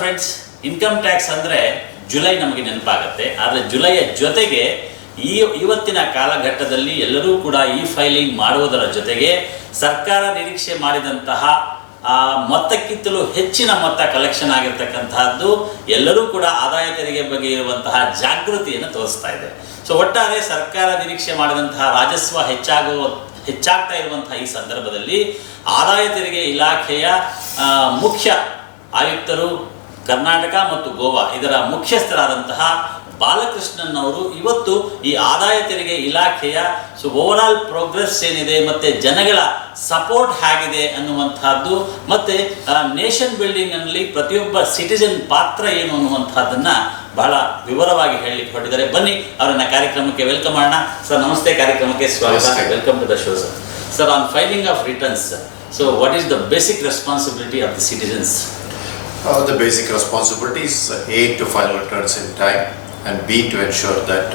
Friends, income tax ಅಂದರೆ July ನಮಗೆ ನೆನಪಾಗುತ್ತೆ. ಆದರೆ ಜುಲೈಯ ಜೊತೆಗೆ ಇವತ್ತಿನ ಕಾಲಘಟ್ಟದಲ್ಲಿ ಎಲ್ಲರೂ ಕೂಡ ಈ ಫೈಲಿಂಗ್ ಮಾಡುವುದರ ಜೊತೆಗೆ ಸರ್ಕಾರ ನಿರೀಕ್ಷೆ ಮಾಡಿದಂತಹ ಮೊತ್ತಕ್ಕಿಂತಲೂ ಹೆಚ್ಚಿನ ಮೊತ್ತ ಕಲೆಕ್ಷನ್ ಆಗಿರ್ತಕ್ಕಂತಹದ್ದು ಎಲ್ಲರೂ ಕೂಡ ಆದಾಯ ತೆರಿಗೆ ಬಗ್ಗೆ ಇರುವಂತಹ ಜಾಗೃತಿಯನ್ನು ತೋರಿಸ್ತಾ ಇದೆ. ಸೊ ಒಟ್ಟಾರೆ ಸರ್ಕಾರ ನಿರೀಕ್ಷೆ ಮಾಡಿದಂತಹ ರಾಜಸ್ವ ಹೆಚ್ಚಾಗ್ತಾ ಇರುವಂತಹ ಈ ಸಂದರ್ಭದಲ್ಲಿ ಆದಾಯ ತೆರಿಗೆ ಇಲಾಖೆಯ ಮುಖ್ಯ ಆಯುಕ್ತರು ಕರ್ನಾಟಕ ಮತ್ತು ಗೋವಾ ಇದರ ಮುಖ್ಯಸ್ಥರಾದಂತಹ ಬಾಲಕೃಷ್ಣನ್ ಅವರು ಇವತ್ತು ಈ ಆದಾಯ ತೆರಿಗೆ ಇಲಾಖೆಯ ಓವರಾಲ್ ಪ್ರೋಗ್ರೆಸ್ ಏನಿದೆ ಮತ್ತು ಜನಗಳ ಸಪೋರ್ಟ್ ಹೇಗಿದೆ ಅನ್ನುವಂಥದ್ದು ಮತ್ತು ನೇಷನ್ ಬಿಲ್ಡಿಂಗ್ನಲ್ಲಿ ಪ್ರತಿಯೊಬ್ಬ ಸಿಟಿಜನ್ ಪಾತ್ರ ಏನು ಅನ್ನುವಂಥದ್ದನ್ನು ಬಹಳ ವಿವರವಾಗಿ ಹೇಳಲಿಕ್ಕೆ ಹೊರಟಿದ್ದಾರೆ. ಬನ್ನಿ ಅವರನ್ನ ಕಾರ್ಯಕ್ರಮಕ್ಕೆ ವೆಲ್ಕಮ್ ಮಾಡೋಣ. ಸರ್ ನಮಸ್ತೆ, ಕಾರ್ಯಕ್ರಮಕ್ಕೆ ಸ್ವಾಗತ. Welcome to the show sir. Sir, on filing of returns, so what is the basic responsibility of the citizens? The basic responsibility is A, to file returns in time, and B, to ensure that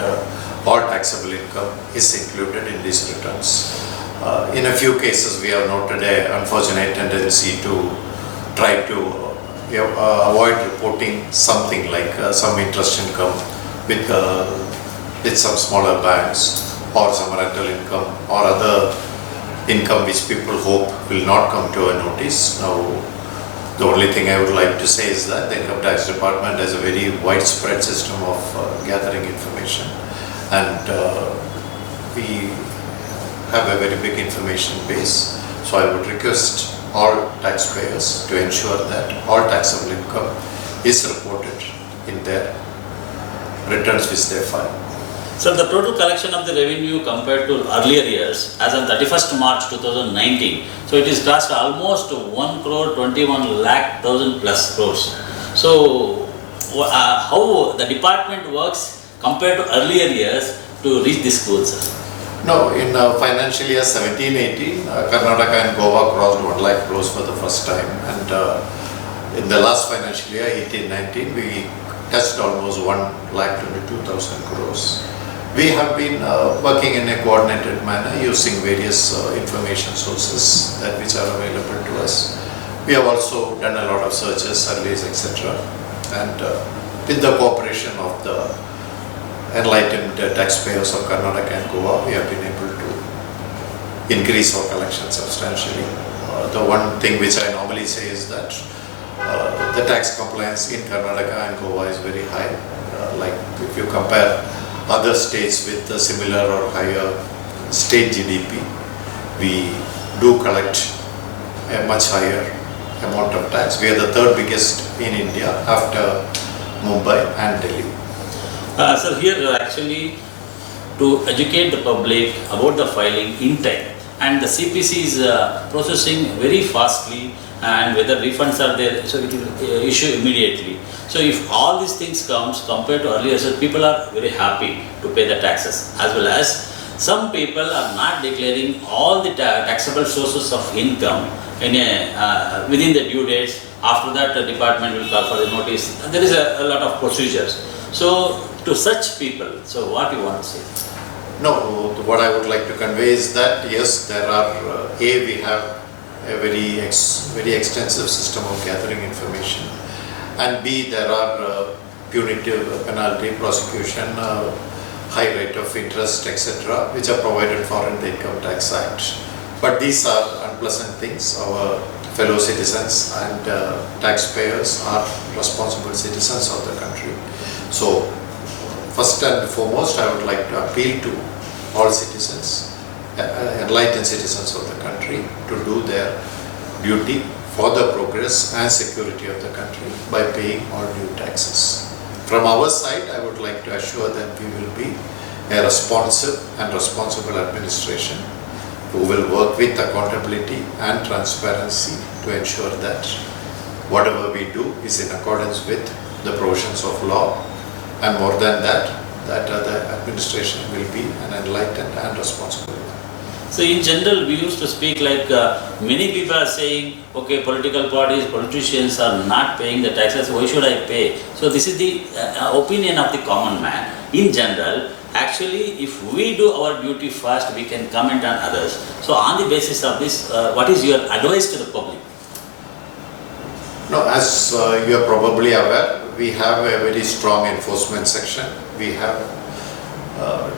all taxable income is included in these returns. In a few cases we have noted an unfortunate tendency to try to avoid reporting something like some interest income with some smaller banks, or some rental income or other income which people hope will not come to a notice. Now, the only thing I would like to say is that the Income Tax Department has a very widespread system of gathering information, and we have a very big information base. So I would request all taxpayers to ensure that all taxable income is reported in their returns which they file. So the total collection of the revenue compared to earlier years, as on 31st March 2019, so it is crossed almost 1,21,00,000 plus crores. So how the department works compared to earlier years to reach this goal, sir? No, in financial year 17-18, Karnataka and Goa crossed 1 lakh crores for the first time, and in the last financial year 18-19, we touched almost 1,22,000 crores. We have been working in a coordinated manner using various information sources which are available to us. We have also done a lot of searches, surveys, etc. And with the cooperation of the enlightened taxpayers of Karnataka and Goa, we have been able to increase our collection substantially. The one thing which I normally say is that the tax compliance in Karnataka and Goa is very high. Like if you compare other states with a similar or higher state GDP, we do collect a much higher amount of tax. We are the third biggest in India after Mumbai and Delhi. So here actually to educate the public about the filing in time, and the CPC is processing very fastly, and whether refunds are there, so it will issue immediately. So if all these things comes compared to earlier, so people are very happy to pay the taxes, as well as some people are not declaring all the taxable sources of income in within the due dates. After that, the department will call for the notice. There is a lot of procedures. So to such people, so what you want to say? No, what I would like to convey is that yes, there are we have a very extensive system of gathering information, and B, there are punitive penalty, prosecution, high rate of interest, etc., which are provided for in the Income Tax Act. But these are unpleasant things. Our fellow citizens and taxpayers are responsible citizens of the country. So first and foremost, I would like to appeal to all citizens, enlightened citizens of the country, to do their duty for the progress and security of the country by paying all due taxes. From our side, I would like to assure that we will be a responsive and responsible administration who will work with accountability and transparency to ensure that whatever we do is in accordance with the provisions of law, and more than that the administration will be an enlightened and responsible one. So in general, we used to speak like many people are saying, okay, political parties, politicians are not paying the taxes, why should I pay? So this is the opinion of the common man. In general, Actually, if we do our duty first, we can comment on others. So on the basis of this, what is your advice to the public? No, as you are probably aware, we have a very strong enforcement section. We have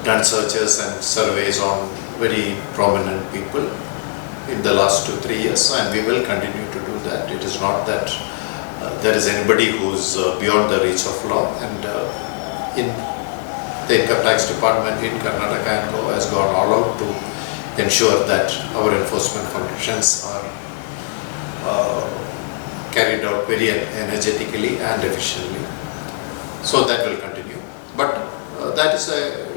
done searches and surveys on very prominent people in the last 2-3 years, and we will continue to do that. It is not that there is anybody who's beyond the reach of law, and in the Income Tax Department in Karnataka and Goa has gone all out to ensure that our enforcement functions are carried out very energetically and efficiently. So that will continue. But that is a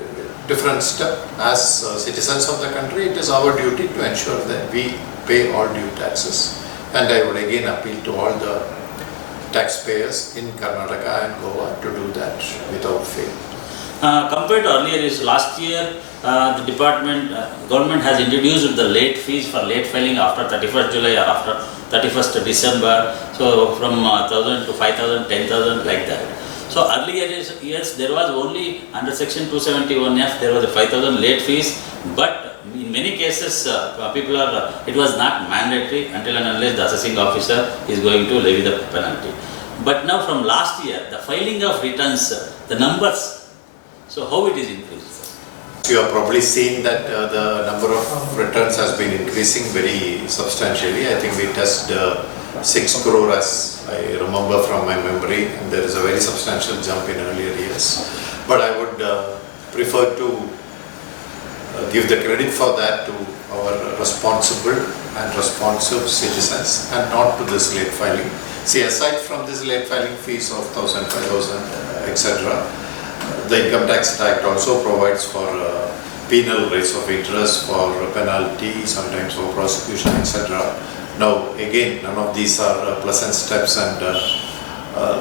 different step. As citizens of the country, it is our duty to ensure that we pay all due taxes. And I would again appeal to all the taxpayers in Karnataka and Goa to do that without fail. Compared to earlier is last year, the government has introduced the late fees for late filing after 31st July or after 31st December. So from 1,000 to 5,000, 10,000 like that. So earlier years there was only under section 271F there was a 5,000 late fees, but in many cases it was not mandatory until and unless the assessing officer is going to levy the penalty. But now from last year, the filing of returns, the numbers, so how it is increased? You have probably seen that the number of returns has been increasing very substantially. I think we touched 6 crore as I remember from my memory, and there is a very substantial jump in earlier years. But I would prefer to give the credit for that to our responsible and responsive citizens and not to this late filing. See, aside from this late filing fees of 1,000, 5,000, etc., the Income Tax Act also provides for penal rates of interest, for penalty, sometimes for prosecution, etc. Now, again, none of these are pleasant steps, and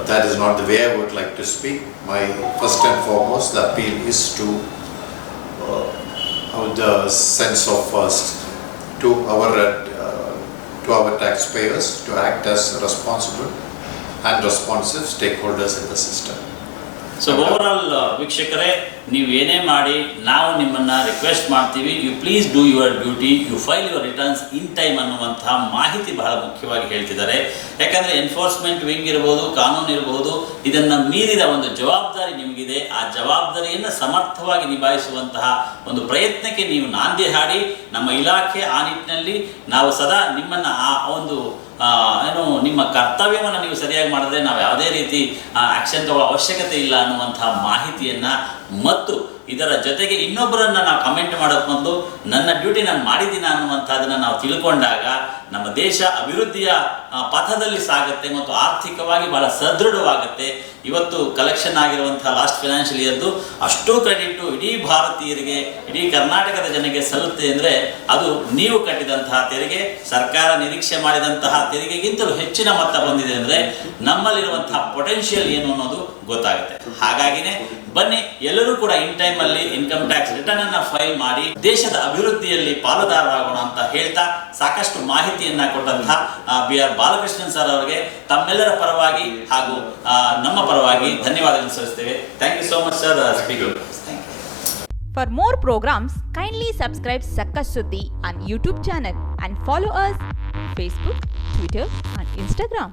that is not the way I would like to speak. My first and foremost, the appeal is to the sense of to our taxpayers to act as responsible and responsive stakeholders in the system. So overall ವೀಕ್ಷಕರೇ, ನೀವು ಏನೇ ಮಾಡಿ ನಾವು ನಿಮ್ಮನ್ನು request ಮಾಡ್ತೀವಿ, you please do your duty, you file your returns in time ಅನ್ನುವಂತಹ ಮಾಹಿತಿ ಬಹಳ ಮುಖ್ಯವಾಗಿ ಹೇಳ್ತಿದ್ದಾರೆ. ಯಾಕಂದರೆ ಎನ್ಫೋರ್ಸ್ಮೆಂಟ್ ವಿಂಗ್ ಇರ್ಬೋದು, ಕಾನೂನು ಇರಬಹುದು, ಇದನ್ನು ಮೀರಿದ ಒಂದು ಜವಾಬ್ದಾರಿ ನಿಮಗಿದೆ. ಆ ಜವಾಬ್ದಾರಿಯನ್ನು ಸಮರ್ಥವಾಗಿ ನಿಭಾಯಿಸುವಂತಹ ಒಂದು ಪ್ರಯತ್ನಕ್ಕೆ ನೀವು ನಾಂದಿ ಹಾಡಿ, ನಮ್ಮ ಇಲಾಖೆ ಆ ನಿಟ್ಟಿನಲ್ಲಿ ನಾವು ಸದಾ ನಿಮ್ಮನ್ನು ಆ ಒಂದು ನಿಮ್ಮ ಕರ್ತವ್ಯವನ್ನು ನೀವು ಸರಿಯಾಗಿ ಮಾಡಿದ್ರೆ ನಾವು ಯಾವುದೇ ರೀತಿ ಆಕ್ಷನ್ ತಗೊಳ್ಳೋ ಅವಶ್ಯಕತೆ ಇಲ್ಲ ಅನ್ನುವಂತಹ ಮಾಹಿತಿಯನ್ನು, ಮತ್ತು ಇದರ ಜೊತೆಗೆ ಇನ್ನೊಬ್ಬರನ್ನು ನಾವು ಕಮೆಂಟ್ ಮಾಡೋಕ್ಕೆ ಬಂದು ನನ್ನ ಡ್ಯೂಟಿ ನಾನು ಮಾಡಿದ್ದೀನ ಅನ್ನುವಂಥದ್ದನ್ನು ನಾವು ತಿಳ್ಕೊಂಡಾಗ ನಮ್ಮ ದೇಶ ಅಭಿವೃದ್ಧಿಯ ಪಥದಲ್ಲಿ ಸಾಗುತ್ತೆ ಮತ್ತು ಆರ್ಥಿಕವಾಗಿ ಬಹಳ ಸದೃಢವಾಗುತ್ತೆ. ಇವತ್ತು ಕಲೆಕ್ಷನ್ ಆಗಿರುವಂತಹ ಲಾಸ್ಟ್ ಫೈನಾನ್ಷಿಯಲ್ ಇಯರ್ದು ಅಷ್ಟೂ ಕ್ರೆಡಿಟು ಇಡೀ ಭಾರತೀಯರಿಗೆ, ಇಡೀ ಕರ್ನಾಟಕದ ಜನಕ್ಕೆ ಸಲ್ಲುತ್ತೆ ಅಂದರೆ ಅದು ನೀವು ಕಟ್ಟಿದಂತಹ ತೆರಿಗೆ, ಸರ್ಕಾರ ನಿರೀಕ್ಷೆ ಮಾಡಿದಂತಹ ತೆರಿಗೆಗಿಂತಲೂ ಹೆಚ್ಚಿನ ಮೊತ್ತ ಬಂದಿದೆ ಅಂದರೆ ನಮ್ಮಲ್ಲಿರುವಂತಹ ಪೊಟೆನ್ಷಿಯಲ್ ಏನು ಅನ್ನೋದು ಗೊತ್ತಾಗುತ್ತೆ. ಹಾಗಾಗಿನೇ ಬನ್ನಿ ಎಲ್ಲರೂ ಕೂಡ ಇನ್ ಟೈಮಲ್ಲಿ ಇನ್ಕಮ್ ಟ್ಯಾಕ್ಸ್ ರಿಟರ್ನ್ ಅನ್ನು ಫೈಲ್ ಮಾಡಿ ದೇಶದ ಅಭಿವೃದ್ಧಿಯಲ್ಲಿ ಪಾಲುದಾರರಾಗೋಣ ಅಂತ ಹೇಳ್ತಾ, ಸಾಕಷ್ಟು ಮಾಹಿತಿಯನ್ನ ಕೊಟ್ಟಂತಹ ಬಿ.ಆರ್. ಬಾಲಕೃಷ್ಣನ್ ಸರ್ ಅವರಿಗೆ ತಮ್ಮೆಲ್ಲರ ಪರವಾಗಿ ಹಾಗೂ ನಮ್ಮ ಪರವಾಗಿ ಧನ್ಯವಾದಗಳನ್ನು ಸಲ್ಲಿಸ್ತೇವೆ. Thank you so much sir speaker. For more programs, kindly subscribe Sakka Suddhi on YouTube channel and follow us Facebook, Twitter and Instagram.